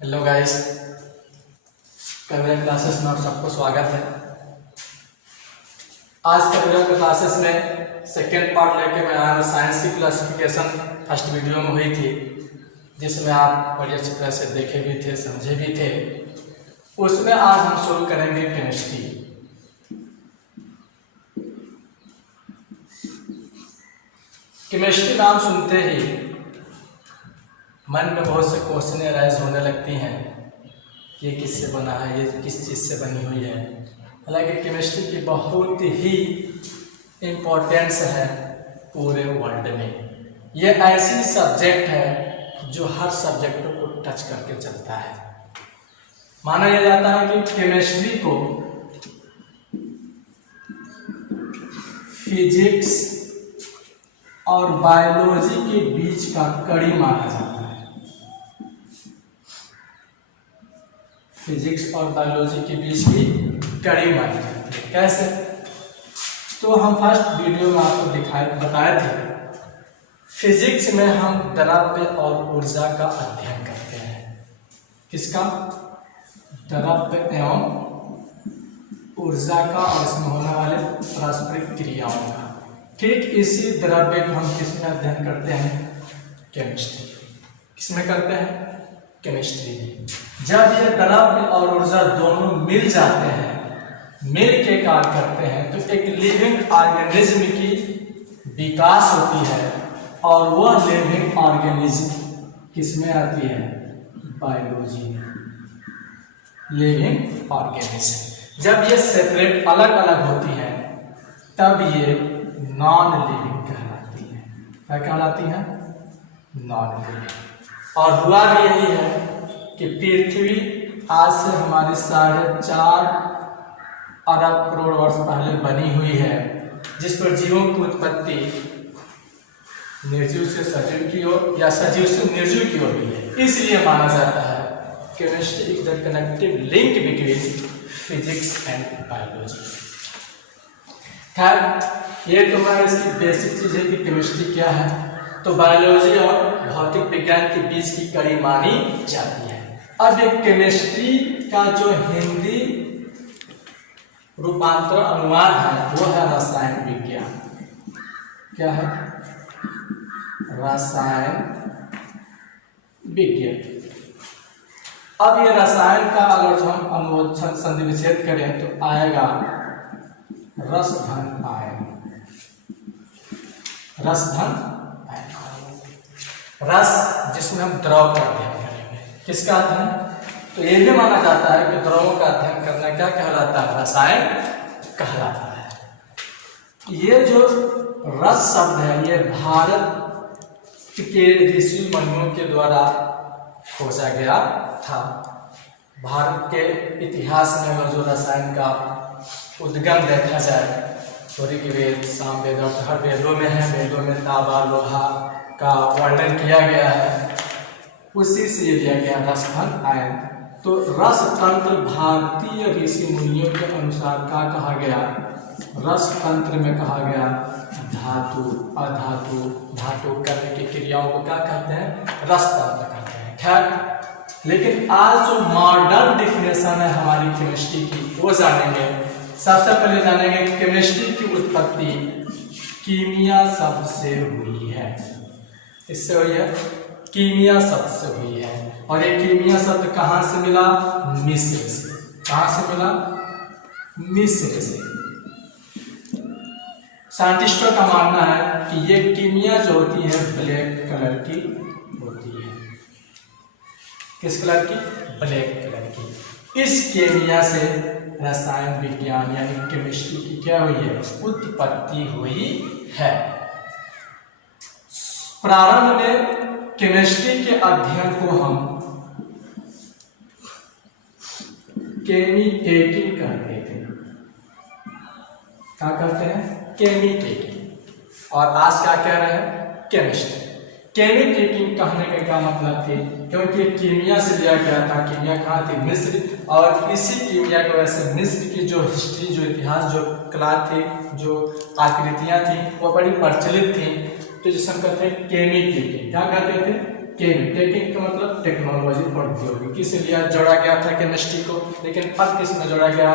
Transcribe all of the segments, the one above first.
Hello guys, computer classes में आप सबको स्वागत है। आज कंप्यूटर क्लासेस में सेकेंड पार्ट लेके मैं आया हूँ। साइंस की क्लासिफिकेशन फर्स्ट वीडियो में हुई थी, जिसमें आप बड़ी अच्छी तरह से देखे भी थे, समझे भी थे। उसमें आज हम शुरू करेंगे केमिस्ट्री। केमिस्ट्री नाम सुनते ही मन में बहुत से क्वेश्चन अराइज होने लगती हैं कि ये किससे बना है, ये किस चीज़ से बनी हुई है। हालांकि केमिस्ट्री की बहुत ही इम्पोर्टेंस है पूरे वर्ल्ड में। ये ऐसी सब्जेक्ट है जो हर सब्जेक्टों को टच करके चलता है। माना यह जाता है कि केमिस्ट्री को फिजिक्स और बायोलॉजी के बीच का कड़ी माना जाता है। फिजिक्स और बायोलॉजी के बीच की कड़ी मानी जाती है। कैसे? तो हम फर्स्ट वीडियो में आपको बताए थे, फिजिक्स में हम द्रव्य और ऊर्जा का अध्ययन करते हैं। किसका? द्रव्य एवं ऊर्जा का, और इसमें होने वाले पारस्परिक क्रियाओं का। ठीक इसी द्रव्य को हम किसमें अध्ययन करते हैं? केमिस्ट्री। किसमें करते हैं? केमिस्ट्री। जब ये द्रव्य और ऊर्जा दोनों मिल जाते हैं, मिल के कार्य करते हैं, तो एक लिविंग ऑर्गेनिज्म की विकास होती है। और वह लिविंग ऑर्गेनिज्म किसमें आती है? बायोलॉजी में। लिविंग ऑर्गेनिज्म जब ये सेपरेट अलग अलग होती है, तब ये नॉन लिविंग कहलाती है। क्या कहलाती है? Non living. और हुआ भी यही है कि पृथ्वी आज से हमारे 4.5 अरब करोड़ वर्ष पहले बनी हुई है, जिस पर जीवों की उत्पत्ति निर्जीव से सजीव की ओर या सजीव से निर्जीव की ओर हुई है। इसलिए माना जाता है chemistry is the connective link between physics and biology. खैर, ये तो मैं इसकी बेसिक चीज है कि केमिस्ट्री क्या है। तो बायोलॉजी और भौतिक विज्ञान के बीच की कड़ी मानी जाती है। अब एक केमिस्ट्री का जो हिंदी रूपांतर अनुवाद है वो है रसायन विज्ञान। क्या है? रसायन विज्ञान। अब ये रसायन का अगर हम अनुच्छेद संधि विच्छेद करें तो आएगा रसधन आयन। रसधन रस, जिसमें हम द्रव का अध्ययन करेंगे। किसका अध्ययन? तो ये भी माना जाता है कि द्रवों का अध्ययन करना क्या कहलाता है? रसायन कहलाता है। ये जो रस शब्द है, ये भारत के ऋषि मुनियों के द्वारा खोजा गया था। भारत के इतिहास में अगर जो रसायन का उद्गम देखा जाए तो ऋग्वेद, सामवेद और हर वेदों में है। वेदों में तांबा, लोहा का वर्णन किया गया है, उसी से ये दिया गया रसधन आयन। तो रस तंत्र भारतीय ऋषि मुनियों के अनुसार क्या कहा गया? रस तंत्र में कहा गया धातु, अधातु, धातु करने की क्रियाओं को क्या कहते हैं? रस तंत्र कहते हैं। खैर, लेकिन आज जो मॉडर्न डिफिनेशन है हमारी केमिस्ट्री की, वो जानेंगे। सबसे पहले जानेंगे केमिस्ट्री की उत्पत्ति कीमिया शब्द से हुई है। इससे हुई है? कीमिया शब्द से हुई है। और ये कीमिया शब्द कहाँ से मिला? मिस्र से। कहाँ से मिला? मिस्र से। साइंटिस्टों का मानना है कि ये कीमिया जो होती है ब्लैक कलर की होती है। किस कलर की? ब्लैक कलर की। इस कीमिया से रसायन विज्ञान यानी केमिस्ट्री की क्या हुई है? उत्पत्ति हुई है। प्रारंभ में केमिस्ट्री के अध्ययन को हम केमिटेटिंग कहते थे। क्या कहते हैं? केमिटेटिंग। और आज क्या कह रहे हैं? केमिस्ट्री। केमिटेटिंग कहने का क्या मतलब थे? क्योंकि कीमिया से लिया गया था। कीमिया कहाँ थी? मिस्र। और इसी कीमिया की वजह से मिस्र की जो हिस्ट्री, जो इतिहास, जो कला थी, जो आकृतियां थी, वो बड़ी प्रचलित थी। तो जिसे हम कहते हैं केमिटेटिंग। क्या कहते थे? टेकिंग का मतलब टेक्नोलॉजी, प्रौद्योगिकी से लिया जोड़ा गया था केमिस्ट्री को, लेकिन अब किस में जोड़ा गया?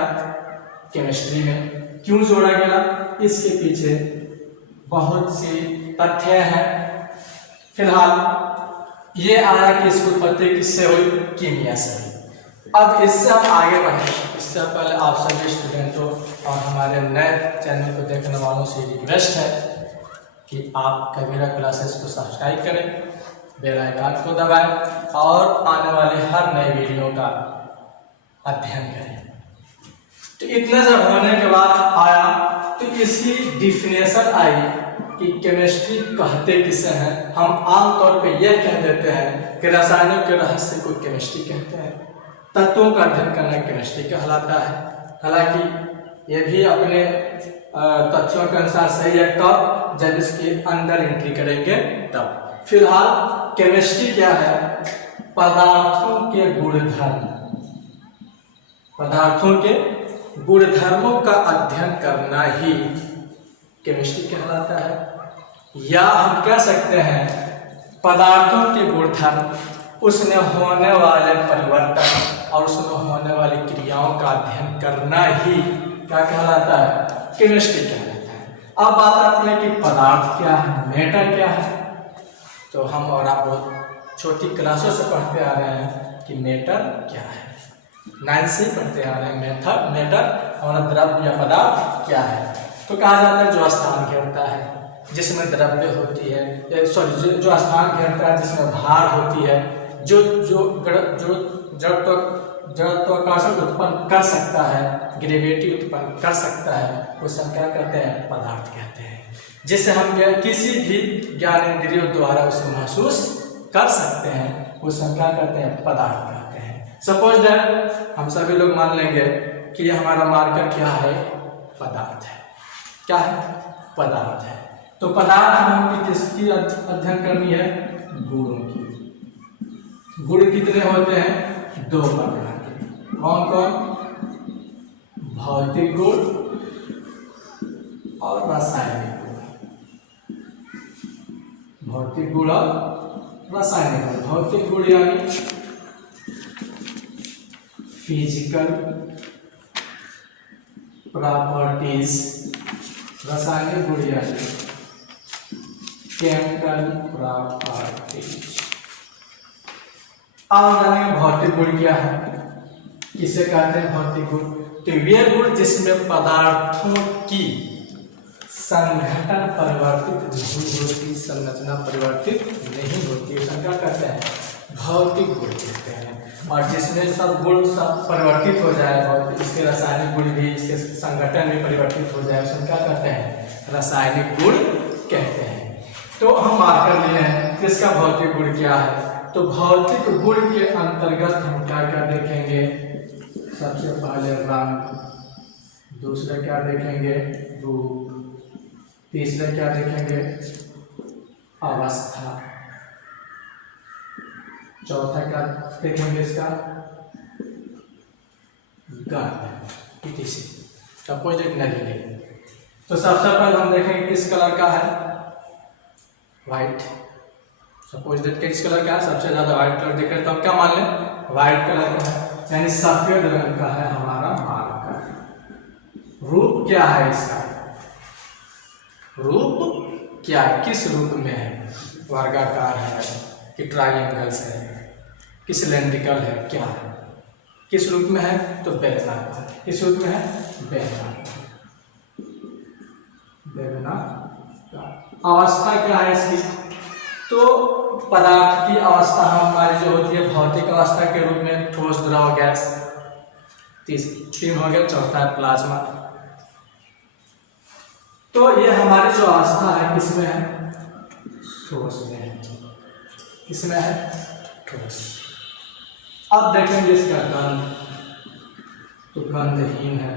केमिस्ट्री में। क्यों जोड़ा गया? इसके पीछे बहुत सी तथ्य हैं। फिलहाल ये आया कि इसकी उत्पत्ति किससे हुई? कीमिया से हुई। अब इससे हम आगे बढ़े, इससे पहले आप सभी स्टूडेंटों और हमारे नए चैनल को देखने वालों से रिक्वेस्ट है कि आप कबीरा क्लासेस को सब्सक्राइब करें, बेल आइकन को दबाएं और आने वाले हर नए वीडियो का अध्ययन करें। तो इतना जब होने के बाद आया तो इसकी डिफिनेशन आई कि केमिस्ट्री कहते किसे हैं। हम आमतौर पे यह कह देते हैं कि रसायनों के रहस्य को केमिस्ट्री कहते हैं, तत्वों का अध्ययन करना केमिस्ट्री कहलाता है। हालांकि ये भी अपने तथ्यों के अनुसार सही है, कब? जब इसके अंदर एंट्री करेंगे तब। फिलहाल केमिस्ट्री क्या है? पदार्थों के गुणधर्म, पदार्थों के गुणधर्मों का अध्ययन करना ही केमिस्ट्री कहलाता है। या हम कह सकते हैं पदार्थों के गुणधर्म, उसमें होने वाले परिवर्तन और उसमें होने वाली क्रियाओं का अध्ययन करना ही क्या कहलाता है? केमिस्ट्री कहलाता है। अब बात आती है कि पदार्थ क्या है, मैटर क्या है। तो हम और आप बहुत छोटी क्लासों से पढ़ते आ रहे हैं कि मैटर क्या है, 9 से पढ़ते आ रहे हैं मैटर और द्रव्य या पदार्थ क्या है। तो कहा जाता है जो स्थान घेरता है जिसमें द्रव्य होती है, सॉरी जो स्थान घेरता है जिसमें भार होती है, जो जड़त्वाकर्षण उत्पन्न कर सकता है, ग्रेविटी उत्पन्न कर सकता है, उसे हम क्या कहते हैं? पदार्थ कहते हैं। जिसे हम किसी भी ज्ञानेंद्रियों द्वारा उसे महसूस कर सकते हैं, उसे हम क्या कहते हैं? पदार्थ कहते हैं। सपोज दैट हम सभी लोग मान लेंगे कि ये हमारा मार्कर क्या है? पदार्थ है। क्या है? पदार्थ है। तो पदार्थ में हमें किसकी अध्ययन करनी है? गुणों की। गुण कितने होते हैं? 2 प्रकार के। कौन कौन? भौतिक गुण और रासायनिक गुण। भौतिक गुण और रासायनिक गुण। भौतिक गुण यानी फिजिकल प्रॉपर्टीज, रासायनिक गुण यानी केमिकल प्रॉपर्टीज। अब जानेंगे भौतिक गुण क्या है, किसे कहते हैं भौतिक गुण। तो वे गुण जिसमें पदार्थों की संघटन परिवर्तित नहीं होती, संरचना परिवर्तित नहीं होती, उसे क्या कहते हैं? भौतिक गुण कहते हैं। और जिसमें सब गुण सब परिवर्तित हो जाए, इसके रासायनिक गुण भी, इसके संगठन भी परिवर्तित हो जाए, उसे क्या कहते हैं? रासायनिक गुण कहते हैं। तो हम बात कर लिए हैं इसका भौतिक गुण क्या है। तो भौतिक गुण के अंतर्गत हम क्या क्या देखेंगे? सबसे पहले रंग, दूसरा क्या देखेंगे? रूप, तीसरा क्या देखेंगे? अवस्था, चौथा क्या देखेंगे? इसका गंध, इसी अपोजिट लगेंगे। तो सबसे पहले हम देखेंगे किस कलर का है? व्हाइट। सपोज दैट किस कलर का है? सबसे ज्यादा व्हाइट कलर दिख रहा है, तो हम क्या मान लें? व्हाइट कलर का है, यानी सफेद रंग का है हमारा मार्कर। रूप क्या है इसका? रूप क्या है? किस रूप में है? वर्गाकार है कि ट्रायंगल्स है कि सिलेंड्रिकल है, क्या है? किस रूप में है? तो बेलनाकार। किस रूप में है? बेलनाकार। अवस्था क्या है इसकी? तो पदार्थ की अवस्था हमारी जो होती है भौतिक अवस्था के रूप में ठोस, द्रव, गैस, 3 हो गया, चौथा है प्लाज्मा। तो ये हमारी जो अवस्था है किसमें है? ठोस में है। किसमें है? ठोस। अब देखेंगे इसका गंध, तो गंधहीन है,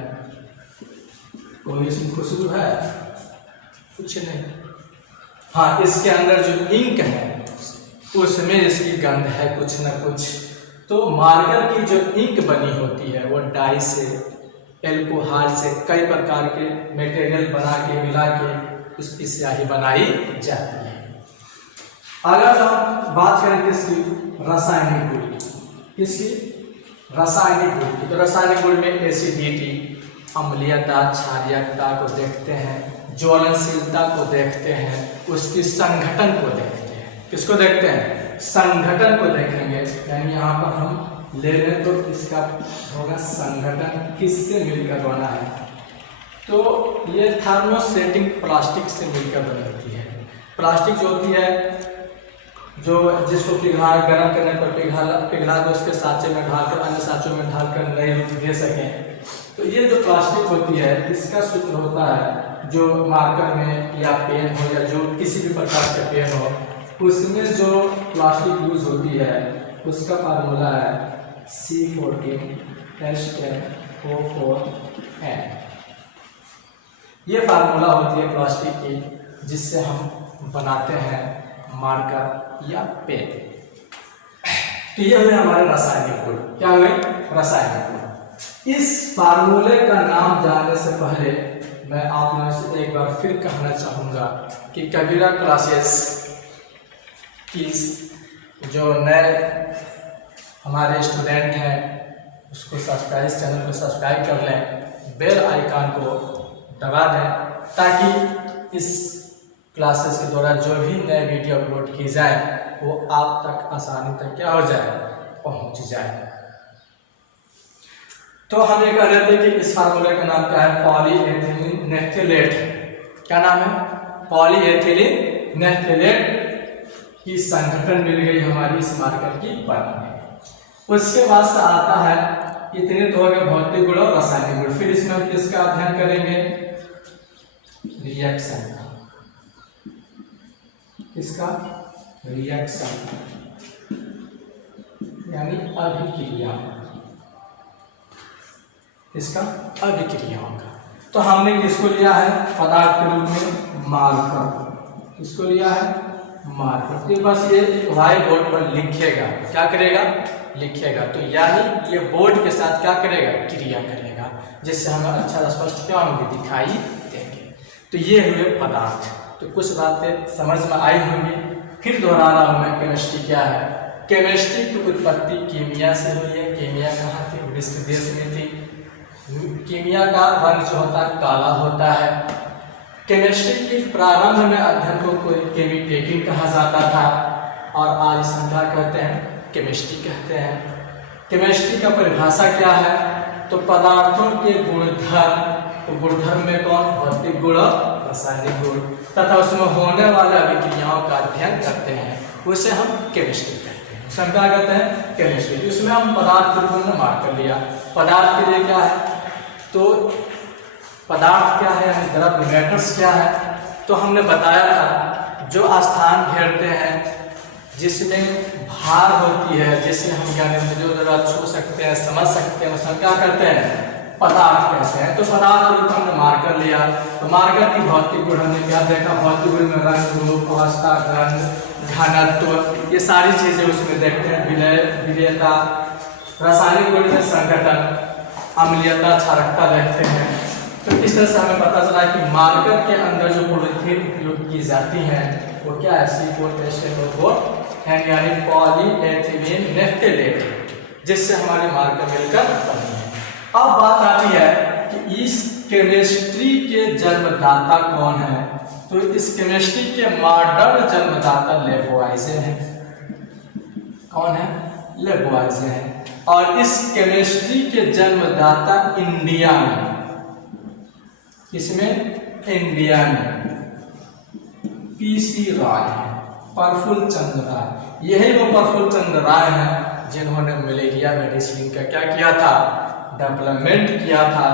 कोई इसमें खुशबू है? कुछ नहीं। हाँ, इसके अंदर जो इंक है उसमें इसकी गंध है कुछ न कुछ। तो मार्कर की जो इंक बनी होती है वो डाई से, एल्कोहल से, कई प्रकार के मटेरियल बना के मिला के उसकी स्याही बनाई जाती है। अगर हम बात करें किसकी, रासायनिक गुण की, किसकी, रासायनिक गुण की, तो रासायनिक गुण में एसिडिटी, अम्लीयता, क्षारीयता को देखते हैं, ज्वलनशीलता को देखते हैं, उसकी संघटन को देखते हैं। किसको देखते हैं, संघटन को देखेंगे। यानी यहाँ पर हम ले लें तो इसका होगा संघटन, किससे मिलकर बना है, तो ये थर्मोसेटिंग प्लास्टिक से मिलकर बनी होती है। प्लास्टिक जो होती है, जो जिसको पिघला, गर्म करने पर पिघला दो, उसके साँचे में ढालकर, अन्य साँचों में ढालकर नई रूप दे सकें। तो ये जो प्लास्टिक होती है, इसका सूत्र होता है, जो मार्कर में या पेन हो या जो किसी भी प्रकार का पेन हो, उसमें जो प्लास्टिक यूज होती है उसका फार्मूला है C14H10O4N। ये फार्मूला होती है प्लास्टिक की, जिससे हम बनाते हैं मार्कर या पेन। तो ये हुए हमारे रासायनिक गुण। क्या हुए, रासायनिक गुण। इस फार्मूले का नाम जानने से पहले मैं आप लोगों से एक बार फिर कहना चाहूँगा कि कबीरा क्लासेस की जो नए हमारे स्टूडेंट हैं उसको सब्सक्राइब, चैनल को सब्सक्राइब कर लें, बेल आइकन को दबा दें, ताकि इस क्लासेस के द्वारा जो भी नए वीडियो अपलोड की जाए वो आप तक आसानी तक क्या हो जाए, पहुँच जाए। तो हम ये कह रहे थे कि इस फार्मूले का नाम क्या है, पॉलीएथिलीन नेफ्थेलेट। क्या नाम है, पॉलीएथिलीन नेफ्थेलेट की संघटन मिल गई हमारी इस मार्कर की परत में। उसके बाद से आता है, इतने तो हो गए भौतिक गुण और रासायनिक गुण। फिर इसमें हम किसका अध्ययन करेंगे, रिएक्शन का। किसका, रिएक्शन यानी अभिक्रिया, इसका अभिक्रियाओं का। तो हमने किसको लिया है, पदार्थ के रूप में मार्कर। किसको लिया है, मार्कर। तो बस ये व्हाइट बोर्ड पर लिखेगा, क्या करेगा, लिखेगा। तो यानी ये बोर्ड के साथ क्या करेगा, क्रिया करेगा, जिससे हमें अच्छा स्पष्ट क्या होंगे, दिखाई देंगे। तो ये हुए पदार्थ। तो कुछ बातें समझ में आई होंगी। फिर दोहरा रहा हूँ मैं, केमिस्ट्री क्या है। केमिस्ट्री की उत्पत्ति कीमिया से हुई है। कीमिया कहाँ थी, विश्व देश में थी। कीमिया का रंग जो होता है काला होता है। केमिस्ट्री के प्रारंभ में अध्ययन को केमी टेकिंग कहा जाता था, और आज इसमें क्या कहते हैं, केमिस्ट्री कहते हैं। केमिस्ट्री का परिभाषा क्या है, तो पदार्थों के गुणधर्म, तो गुणधर्म में कौन, भौतिक गुण, रासायनिक गुण तथा उसमें होने वाले अभिक्रियाओं का अध्ययन करते हैं, उसे हम केमिस्ट्री कहते हैं। उसमें क्या कहते हैं, केमिस्ट्री। उसमें हम पदार्थ के रूप में मार्क कर लिया। पदार्थ के लिए क्या है, तो पदार्थ क्या है, यानी द्रव्य, मैटर्स क्या है। तो हमने बताया था, जो स्थान घेरते हैं जिसमें भार होती है, जिसे हम यानी जो जरा छू सकते हैं, समझ सकते हैं, उसमें क्या करते हैं, पदार्थ कहते हैं। तो पदार्थ के रूप में हमने मार्कर लिया। तो मार्कर की भौतिक गुण हमने क्या देखा, भौतिक गुण में रंग, रूप, अवस्था, गंध, घनत्व, ये सारी चीजें उसमें देखते हैं। विलयता, रासायनिक गुण में संघटन, अम्लीयता, क्षारकता देखते हैं। तो इस तरह से हमें पता चला कि मार्कर के अंदर जो पॉलीथीन उपयोग की जाती हैं वो क्या है, C4H10O4N यानी पॉलीएथिलीन नेफ्थेलेट, जिससे हमारी मार्कर मिलकर बनी है। अब बात आती है कि इस केमिस्ट्री के जन्मदाता कौन है। तो इस केमिस्ट्री के मॉडर्न जन्मदाता लेबोइजे हैं। कौन है, लेबोइजे हैं। और इस केमिस्ट्री के जन्मदाता इंडिया में, इसमें इंडिया में PC राय है, प्रफुल्ल चंद्र राय। यही वो प्रफुल्ल चंद्र राय हैं जिन्होंने मलेरिया मेडिसिन का क्या किया था, डेवलपमेंट किया था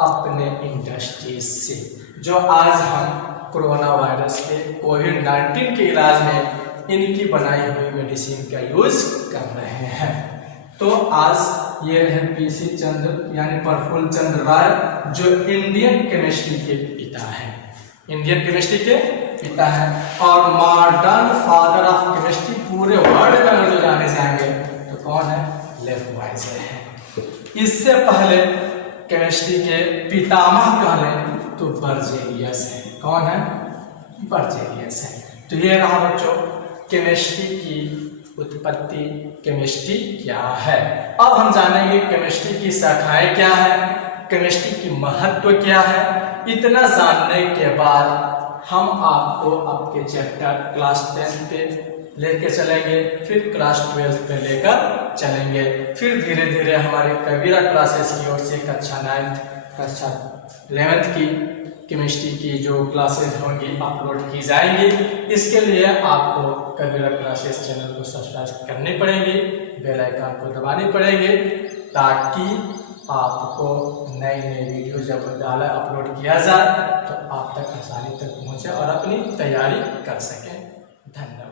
अपने इंडस्ट्रीज से, जो आज हम कोरोना वायरस के, कोविड-19 के इलाज में इनकी बनाई हुई मेडिसिन का यूज कर रहे हैं। तो आज ये रहे PC चंद्र यानी प्रफुल्ल चंद्र राय, जो इंडियन केमिस्ट्री के पिता हैं, इंडियन केमिस्ट्री के पिता हैं। और मॉडर्न फादर ऑफ केमिस्ट्री पूरे वर्ल्ड में जो जाने जाएंगे तो कौन है, लेबोइजे हैं। इससे पहले केमिस्ट्री के पितामह कहले तो बर्जेलियस है। कौन है, बर्जेलियस है। तो ये रहा बच्चों केमिस्ट्री की उत्पत्ति, केमिस्ट्री क्या है। अब हम जानेंगे केमिस्ट्री की शाखाएं क्या है, केमिस्ट्री की महत्व क्या है। इतना जानने के बाद हम आपको आपके चैप्टर क्लास 10 पे लेके चलेंगे, फिर क्लास 12 पे लेकर चलेंगे, फिर धीरे धीरे हमारे कबीरा क्लासेस की ओर से कक्षा 9, कक्षा 11 की केमिस्ट्री की जो क्लासेस होंगी अपलोड की जाएंगी। इसके लिए आपको कबीरा क्लासेस चैनल को सब्सक्राइब करनी पड़ेगी, बेल आइकन को दबानी पड़ेगी, ताकि आपको नई नई वीडियो जब अपलोड किया जाए तो आप तक आसानी तक पहुंचे और अपनी तैयारी कर सकें। धन्यवाद।